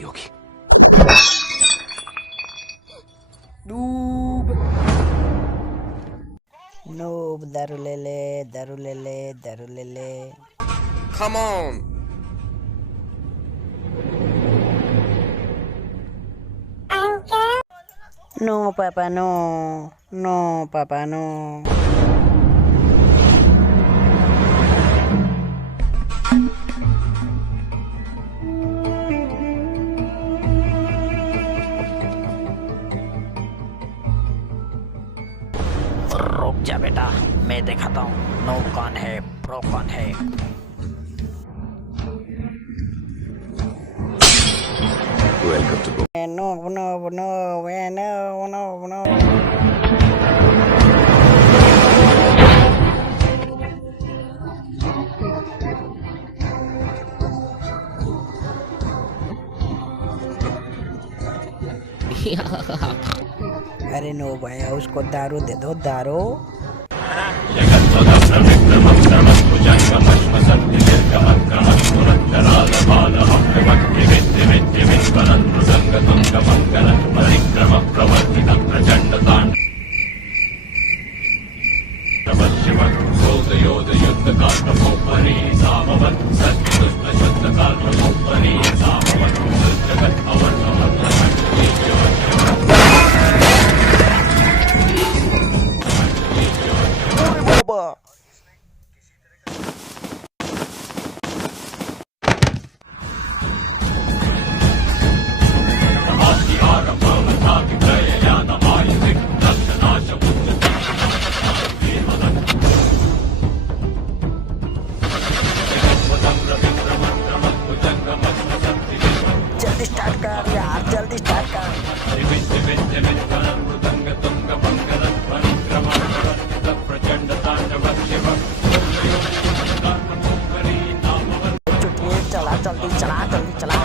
होगी। डूब नूब दारू ले ले दारू ले ले दारू ले ले। Come on. नो पापा नो, नो पापा नो। रुक जा बेटा, मैं दिखाता हूँ नो कौन है प्रो कौन है। Welcome to no no no no no no. अरे नो भैया, उसको दारू दे दो, दारू। जल्दी स्टार्ट कर यार, जल्दी स्टार्ट कर। चुटिए चला, जल्दी चला, जल्दी चला।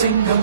సింహం